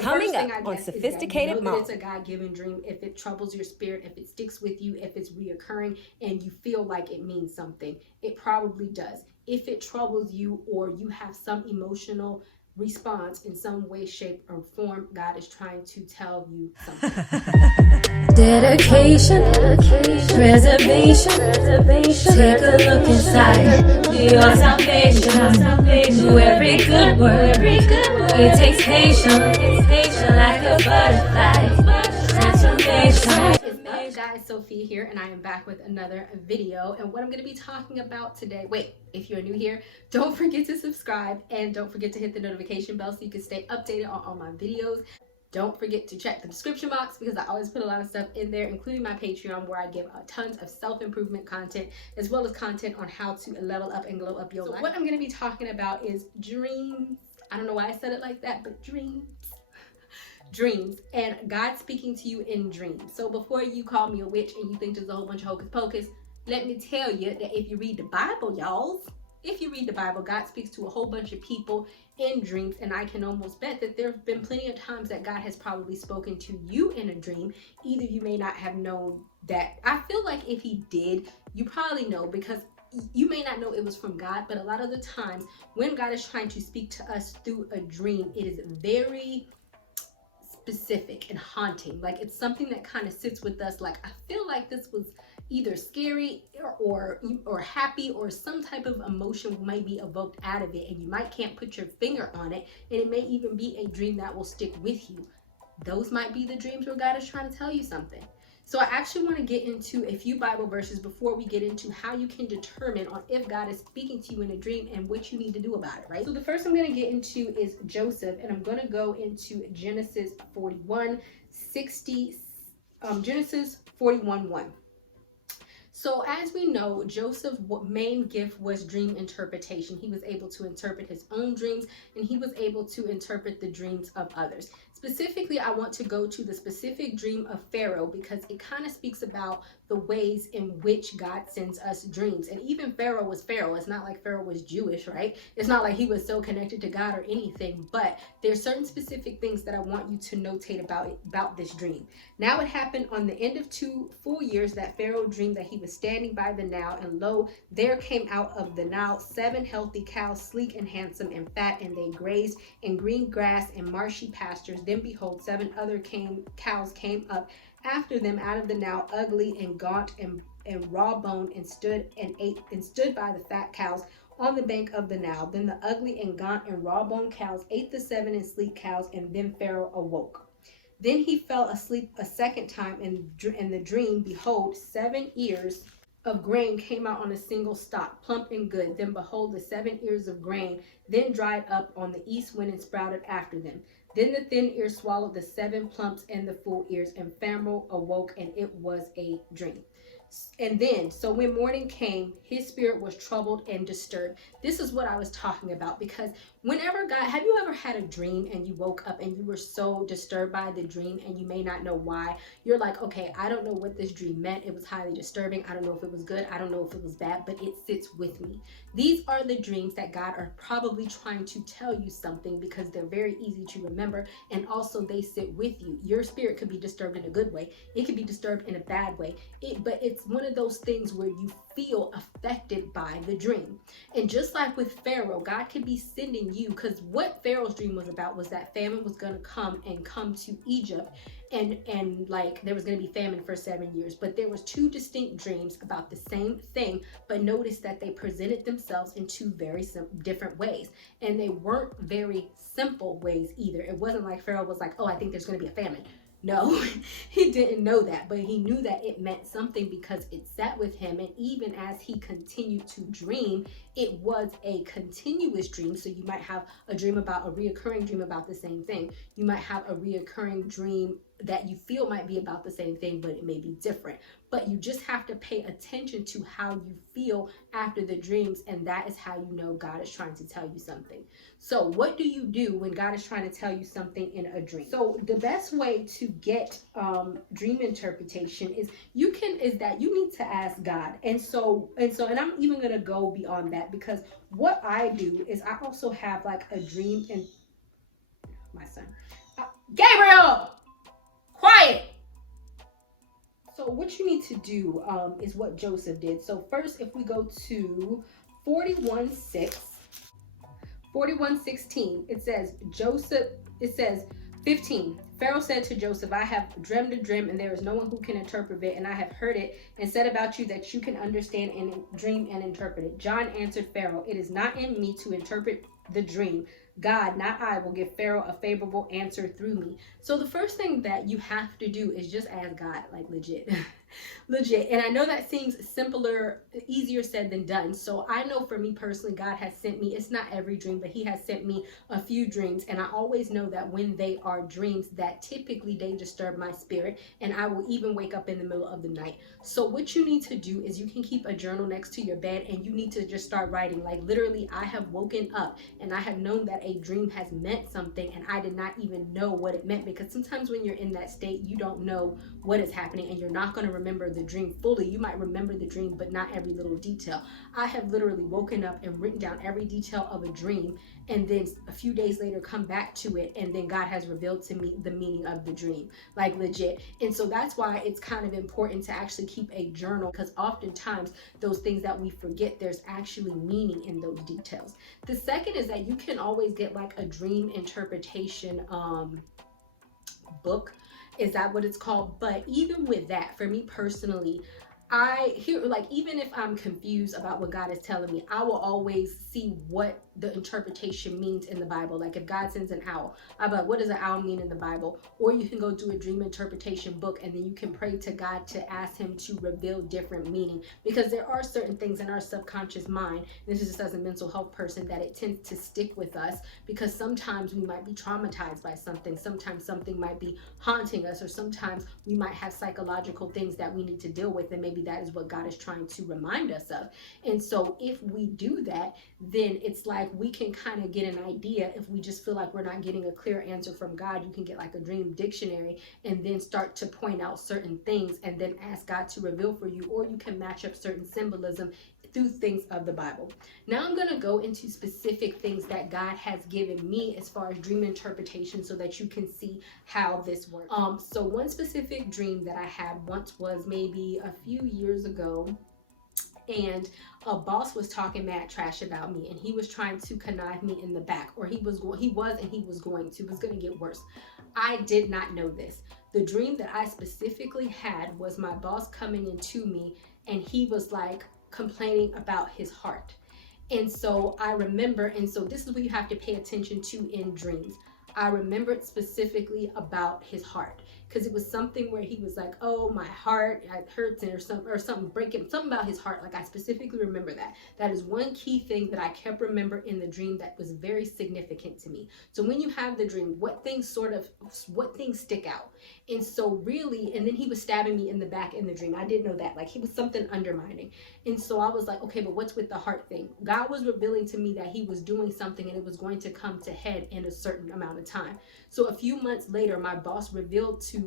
Coming up on Sophisticated Sophisticated Mom. It's a God-given dream if it troubles your spirit, if it sticks with you, if it's reoccurring and you feel like it means something. It probably does. If it troubles you or you have some emotional response in some way, shape, or form, God is trying to tell you something. Dedication, preservation, take a look inside your salvation. Do every good work, it takes patience, like a butterfly, transformation. What's up, guys? Sophie here, and I am back with another video. And what I'm going to be talking about today, wait, if you're new here, don't forget to subscribe and don't forget to hit the notification bell so you can stay updated on all my videos. Don't forget to check the description box because I always put a lot of stuff in there, including my Patreon, where I give tons of self-improvement content as well as content on how to level up and glow up your life. What I'm going to be talking about is dreams. I don't know why I said it like that, but dreams and God speaking to you in dreams. So before you call me a witch and you think there's a whole bunch of hocus pocus, let me tell you that if you read the Bible, y'all, if you read the Bible, God speaks to a whole bunch of people in dreams, and I can almost bet that there have been plenty of times that God has probably spoken to you in a dream. Either you may not have known that. I feel like if he did, you probably know, because you may not know it was from God, but a lot of the times when God is trying to speak to us through a dream, it is very specific and haunting. Like, it's something that kind of sits with us. Like, I feel like this was either scary or happy, or some type of emotion might be evoked out of it, and you might can't put your finger on it, and it may even be a dream that will stick with you. Those might be the dreams where God is trying to tell you something. So I actually want to get into a few Bible verses before we get into how you can determine on if God is speaking to you in a dream and what you need to do about it, right? So the first I'm going to get into is Joseph, and I'm going to go into Genesis 41, 60, Genesis 41, 1. So as we know, Joseph's main gift was dream interpretation. He was able to interpret his own dreams, and he was able to interpret the dreams of others. Specifically, I want to go to the specific dream of Pharaoh because it kind of speaks about the ways in which God sends us dreams. And even Pharaoh was Pharaoh. It's not like Pharaoh was Jewish, right? It's not like he was so connected to God or anything, but there's certain specific things that I want you to notate about this dream. Now it happened on the end of 2 full years that Pharaoh dreamed that he was standing by the Nile, and lo, there came out of the Nile 7 healthy cows, sleek and handsome and fat, and they grazed in green grass and marshy pastures. Then behold, 7 other cows came up after them out of the Nile, ugly and gaunt and raw boned, and stood by the fat cows on the bank of the Nile. Then the ugly and gaunt and raw boned cows ate the 7 and sleek cows, and then Pharaoh awoke. Then he fell asleep a second time, and in the dream, behold, 7 ears of grain came out on a single stalk, plump and good. Then behold, the 7 ears of grain then dried up on the east wind and sprouted after them. Then the thin ears swallowed the 7 plumps and the full ears, and Pharaoh awoke, and it was a dream. And then, so when morning came, his spirit was troubled and disturbed. This is what I was talking about, because whenever God, have you ever had a dream and you woke up and you were so disturbed by the dream and you may not know why? You're like, okay, I don't know what this dream meant. It was highly disturbing. I don't know if it was good. I don't know if it was bad, but it sits with me. These are the dreams that God are probably trying to tell you something, because they're very easy to remember, and also they sit with you. Your spirit could be disturbed in a good way. It could be disturbed in a bad way. But it's one of those things where you feel affected by the dream. And just like with Pharaoh, God could be sending you, because what Pharaoh's dream was about was that famine was going to come to Egypt, and like there was going to be famine for 7 years. But there was 2 distinct dreams about the same thing, but notice that they presented themselves in 2 very different ways, and they weren't very simple ways either. It wasn't like Pharaoh was like, oh, I think there's going to be a famine. No, he didn't know that, but he knew that it meant something because it sat with him. And even as he continued to dream, it was a continuous dream. So you might have a dream about a reoccurring dream about the same thing. You might have a reoccurring dream that you feel might be about the same thing, but it may be different. But you just have to pay attention to how you feel after the dreams, and that is how you know God is trying to tell you something. So what do you do when God is trying to tell you something in a dream? So the best way to get dream interpretation is that you need to ask God. And I'm even gonna go beyond that, because what I do is I also have like a dream, and my son, what you need to do is what Joseph did. So first, if we go to 41:6, 41:16, it says Joseph, it says 15. Pharaoh said to Joseph, I have dreamed a dream, and there is no one who can interpret it, and I have heard it and said about you that you can understand and dream and interpret it. John answered Pharaoh, it is not in me to interpret the dream. God, not I, will give Pharaoh a favorable answer through me. So the first thing that you have to do is just ask God, like legit. Legit. And I know that seems simpler, easier said than done. So I know for me personally, God has sent me, it's not every dream, but he has sent me a few dreams. And I always know that when they are dreams, that typically they disturb my spirit. And I will even wake up in the middle of the night. So what you need to do is you can keep a journal next to your bed, and you need to just start writing. Like literally, I have woken up and I have known that a dream has meant something, and I did not even know what it meant, because sometimes when you're in that state, you don't know what is happening, and you're not going to remember the dream fully. You might remember the dream, but not every little detail. I have literally woken up and written down every detail of a dream, and then a few days later come back to it, and then God has revealed to me the meaning of the dream, like legit. And so that's why it's kind of important to actually keep a journal, because oftentimes those things that we forget, there's actually meaning in those details. The second is that you can always get like a dream interpretation book. Is that what it's called? But even with that, for me personally, I hear, like, even if I'm confused about what God is telling me, I will always see what the interpretation means in the Bible. Like if God sends an owl, I'm like, what does an owl mean in the Bible? Or you can go do a dream interpretation book, and then you can pray to God to ask him to reveal different meaning, because there are certain things in our subconscious mind, this is just as a mental health person, that it tends to stick with us, because sometimes we might be traumatized by something, sometimes something might be haunting us, or sometimes we might have psychological things that we need to deal with, and maybe that is what God is trying to remind us of. And so if we do that, then it's like we can kind of get an idea. If we just feel like we're not getting a clear answer from God, you can get like a dream dictionary and then start to point out certain things and then ask God to reveal for you, or you can match up certain symbolism through things of the Bible. Now I'm going to go into specific things that God has given me as far as dream interpretation, so that you can see how this works. So one specific dream that I had once was maybe a few years ago, and a boss was talking mad trash about me, and he was trying to connive me in the back, or he was going to get worse. I did not know this. The dream that I specifically had was my boss coming into me, and he was like complaining about his heart. And so I remember, and so this is what you have to pay attention to in dreams. I remembered specifically about his heart, because it was something where he was like, oh, my heart, it hurts, or something breaking, something about his heart. Like I specifically remember that. That is one key thing that I kept remember in the dream that was very significant to me. So when you have the dream, what things stick out? And so really, and then he was stabbing me in the back in the dream. I didn't know that. Like he was something undermining. And so I was like, okay, but what's with the heart thing? God was revealing to me that he was doing something, and it was going to come to head in a certain amount of time. So a few months later, my boss revealed to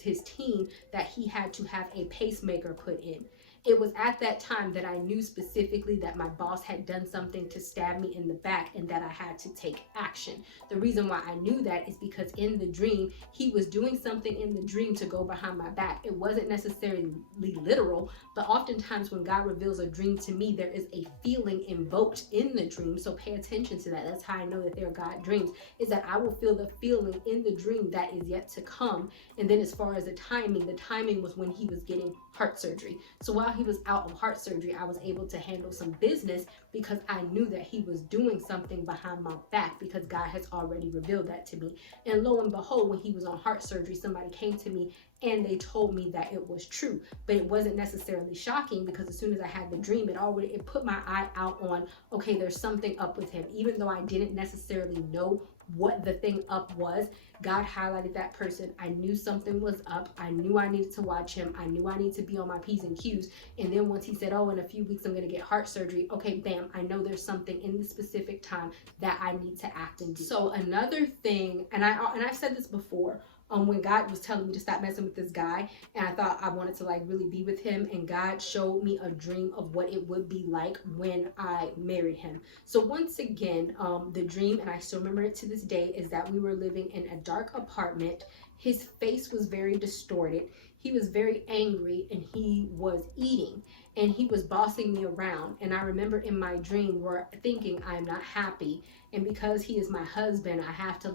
his team that he had to have a pacemaker put in. It was at that time that I knew specifically that my boss had done something to stab me in the back, and that I had to take action. The reason why I knew that is because in the dream, he was doing something in the dream to go behind my back. It wasn't necessarily literal, but oftentimes when God reveals a dream to me, there is a feeling invoked in the dream. So pay attention to that. That's how I know that they're God dreams, is that I will feel the feeling in the dream that is yet to come. And then as far as the timing was when he was getting heart surgery. So while he was out of heart surgery, I was able to handle some business, because I knew that he was doing something behind my back, because God has already revealed that to me. And lo and behold, when he was on heart surgery, somebody came to me and they told me that it was true. But it wasn't necessarily shocking, because as soon as I had the dream, it put my eye out on, okay, there's something up with him. Even though I didn't necessarily know what the thing up was, God highlighted that person. I knew something was up. I knew I needed to watch him. I knew I needed to be on my P's and Q's. And then once he said, oh, in a few weeks I'm going to get heart surgery, okay, bam, I know there's something in this specific time that I need to act and do. So another thing, and I've said this before, when God was telling me to stop messing with this guy, and I thought I wanted to like really be with him, and God showed me a dream of what it would be like when I married him. So once again, the dream, and I still remember it to this day, is that we were living in a dark apartment, his face was very distorted. He was very angry and he was eating and he was bossing me around. And I remember in my dream where thinking I'm not happy. And because he is my husband, I have to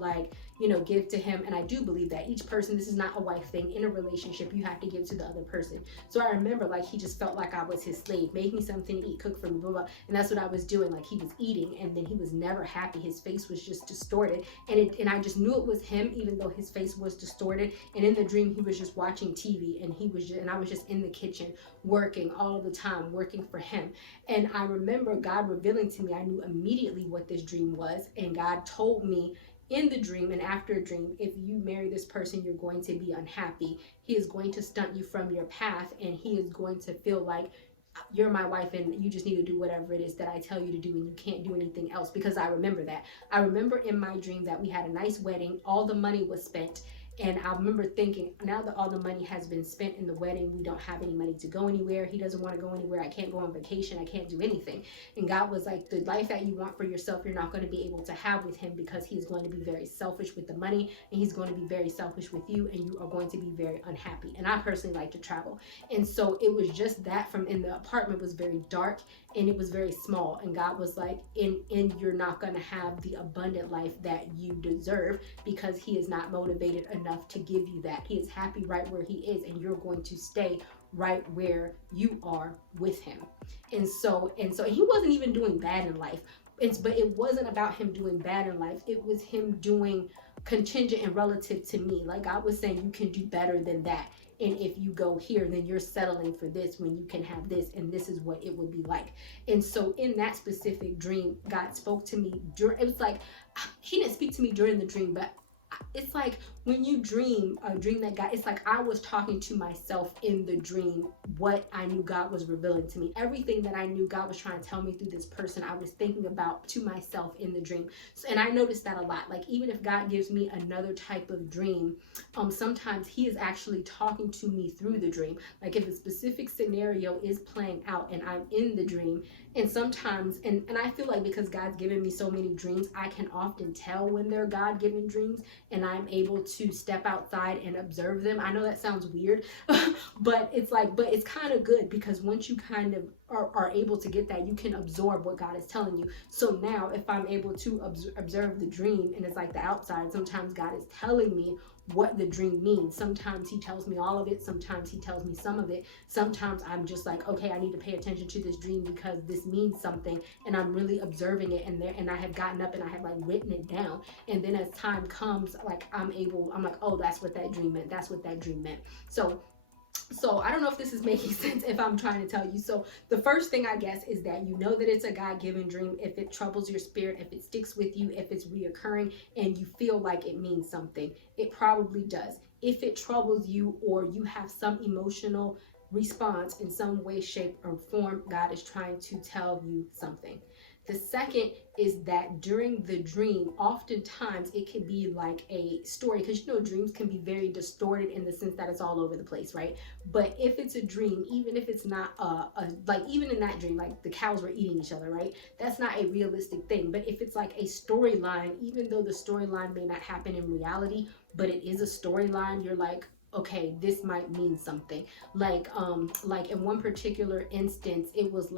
give to him. And I do believe that each person, this is not a wife thing. In a relationship, you have to give to the other person. So I remember he just felt like I was his slave, make me something to eat, cook for me, blah, blah. And that's what I was doing. He was eating and then he was never happy. His face was just distorted. And I just knew it was him, even though his face was distorted. And in the dream, he was just watching TV and I was just in the kitchen working all the time, working for him. And I remember God revealing to me, I knew immediately what this dream was. And God told me in the dream and after a dream, if you marry this person, you're going to be unhappy. He is going to stunt you from your path and he is going to feel like you're my wife and you just need to do whatever it is that I tell you to do and you can't do anything else. Because I remember that. I remember in my dream that we had a nice wedding. All the money was spent. And I remember thinking, now that all the money has been spent in the wedding, we don't have any money to go anywhere. He doesn't want to go anywhere. I can't go on vacation. I can't do anything. And God was like, the life that you want for yourself, you're not going to be able to have with him because he's going to be very selfish with the money and he's going to be very selfish with you and you are going to be very unhappy. And I personally like to travel. And so it was just that in the apartment was very dark and it was very small. And God was like, you're not going to have the abundant life that you deserve because he is not motivated enough to give you that. He is happy right where he is and you're going to stay right where you are with him. And so he wasn't even doing bad in life. But it wasn't about him doing bad in life. It was him doing contingent and relative to me. God was saying, you can do better than that. And if you go here, then you're settling for this when you can have this, and this is what it would be like. And so in that specific dream, God spoke to me it was like, he didn't speak to me during the dream, but it's like when you dream a dream that God, it's like I was talking to myself in the dream what I knew God was revealing to me. Everything that I knew God was trying to tell me through this person, I was thinking about to myself in the dream. And I noticed that a lot. Even if God gives me another type of dream, sometimes he is actually talking to me through the dream. If a specific scenario is playing out and I'm in the dream, and sometimes, and I feel like because God's given me so many dreams, I can often tell when they're God-given dreams and I'm able to step outside and observe them. I know that sounds weird, but it's kind of good because once you kind of are able to get that, you can absorb what God is telling you. So now if I'm able to observe the dream and it's like the outside, sometimes God is telling me what the dream means. Sometimes he tells me all of it. Sometimes he tells me some of it. Sometimes I'm just like, okay, I need to pay attention to this dream because this means something and I'm really observing it and I have gotten up and I have written it down. And then as time comes, I'm like, oh, that's what that dream meant. That's what that dream meant. So I don't know if this is making sense if I'm trying to tell you. So the first thing I guess is that you know that it's a God-given dream if it troubles your spirit, if it sticks with you, if it's reoccurring and you feel like it means something. It probably does. If it troubles you or you have some emotional response in some way, shape, or form, God is trying to tell you something. The second is that during the dream, oftentimes it can be like a story because dreams can be very distorted in the sense that it's all over the place, right? But if it's a dream, even if it's not even in that dream, the cows were eating each other, right? That's not a realistic thing. But if it's a storyline, even though the storyline may not happen in reality, but it is a storyline, you're like, okay, this might mean something. In one particular instance, it was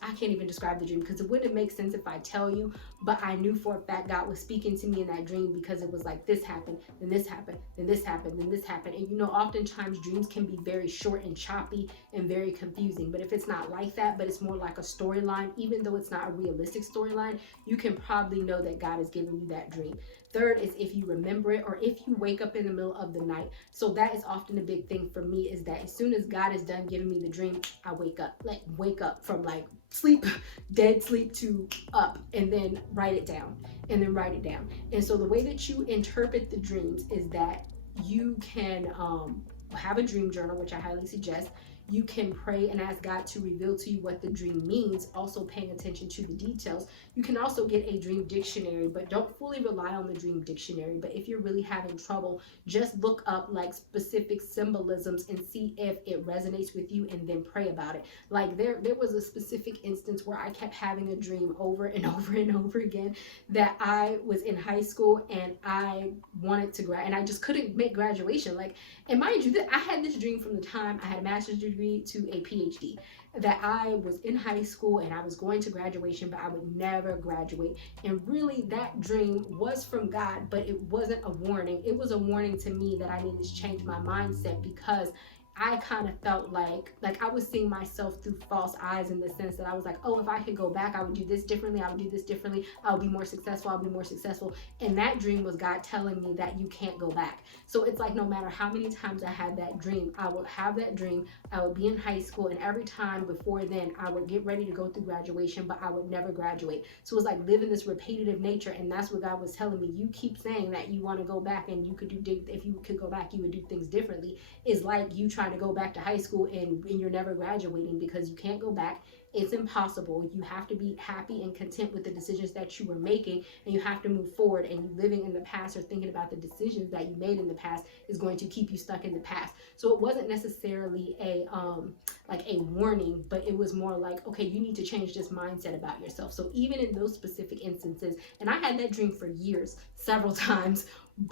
I can't even describe the dream because it wouldn't make sense if I tell you, but I knew for a fact God was speaking to me in that dream because it was this happened, then this happened, then this happened, then this happened. And oftentimes dreams can be very short and choppy and very confusing, but if it's not like that, but it's more like a storyline, even though it's not a realistic storyline, you can probably know that God is giving you that dream. Third is if you remember it or if you wake up in the middle of the night. So that is often a big thing for me is that as soon as God is done giving me the dream, I wake up from sleep, dead sleep to up, and then write it down. And so the way that you interpret the dreams is that you can have a dream journal, which I highly suggest. you can pray and ask God to reveal to you what the dream means, also paying attention to the details. You can also get a dream dictionary, but don't fully rely on the dream dictionary. But if you're really having trouble, just look up like specific symbolisms and see if it resonates with you, and then pray about it. Like there was a specific instance where I kept having a dream over and over and over again that I was in high school and I wanted to and I just couldn't make graduation. Like, and mind you, I had this dream from the time I had a master's degree to a PhD, that I was in high school and I was going to graduation, but I would never graduate. And really, that dream was from God, but it wasn't a warning. It was a warning to me that I needed to change my mindset, because I kind of felt like I was seeing myself through false eyes, in the sense that I was like, oh, if I could go back, I would do this differently. I would do this differently. I would be more successful. I'll be more successful. And that dream was God telling me that you can't go back. So it's like, no matter how many times I had that dream, I would have that dream. I would be in high school, and every time before then, I would get ready to go through graduation, but I would never graduate. So it was like living this repetitive nature. And that's what God was telling me. You keep saying that you want to go back, and you could do, if you could go back, you would do things differently. It's like you trying to go back to high school and you're never graduating, because you can't go back. It's impossible. You have to be happy and content with the decisions that you were making, and you have to move forward. And you living in the past or thinking about the decisions that you made in the past is going to keep you stuck in the past. So it wasn't necessarily a warning, but it was more like, okay, you need to change this mindset about yourself. So even in those specific instances, and I had that dream for years, several times,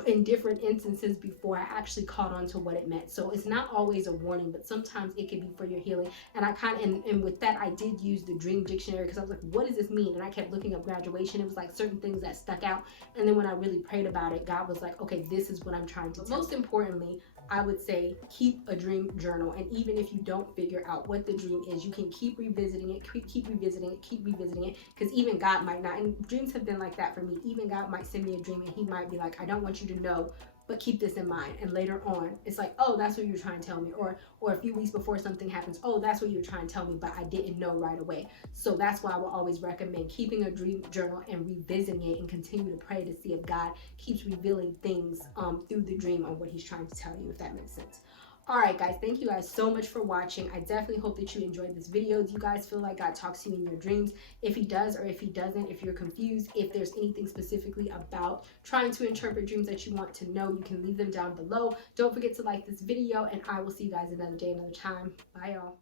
in different instances, before I actually caught on to what it meant. So it's not always a warning, but sometimes it can be for your healing. And I kind of, and with that, I did use the dream dictionary, because I was like, what does this mean? And I kept looking up graduation. It was like certain things that stuck out. And then when I really prayed about it, God was like, okay, this is what I'm trying to tell. Most importantly, I would say keep a dream journal. And even if you don't figure out what the dream is, you can keep revisiting it, keep revisiting it, keep revisiting it, because even God might not, and dreams have been like that for me. Even God might send me a dream and he might be like, I don't want you to know, but keep this in mind. And later on, it's like, oh, that's what you were trying to tell me. Or a few weeks before something happens, oh, that's what you were trying to tell me, but I didn't know right away. So that's why I will always recommend keeping a dream journal and revisiting it, and continue to pray to see if God keeps revealing things through the dream on what he's trying to tell you, if that makes sense. All right, guys, thank you guys so much for watching. I definitely hope that you enjoyed this video. Do you guys feel like God talks to you in your dreams? If he does, or if he doesn't, if you're confused, if there's anything specifically about trying to interpret dreams that you want to know, you can leave them down below. Don't forget to like this video, and I will see you guys another day, another time. Bye, y'all.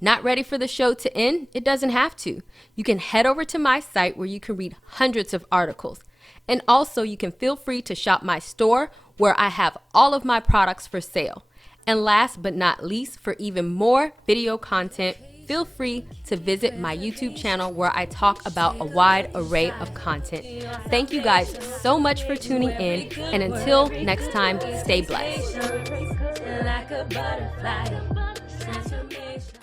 Not ready for the show to end? It doesn't have to. You can head over to my site where you can read hundreds of articles. And also, you can feel free to shop my store where I have all of my products for sale. And last but not least, for even more video content, feel free to visit my YouTube channel where I talk about a wide array of content. Thank you guys so much for tuning in, and until next time, stay blessed. Like a butterfly, transformation.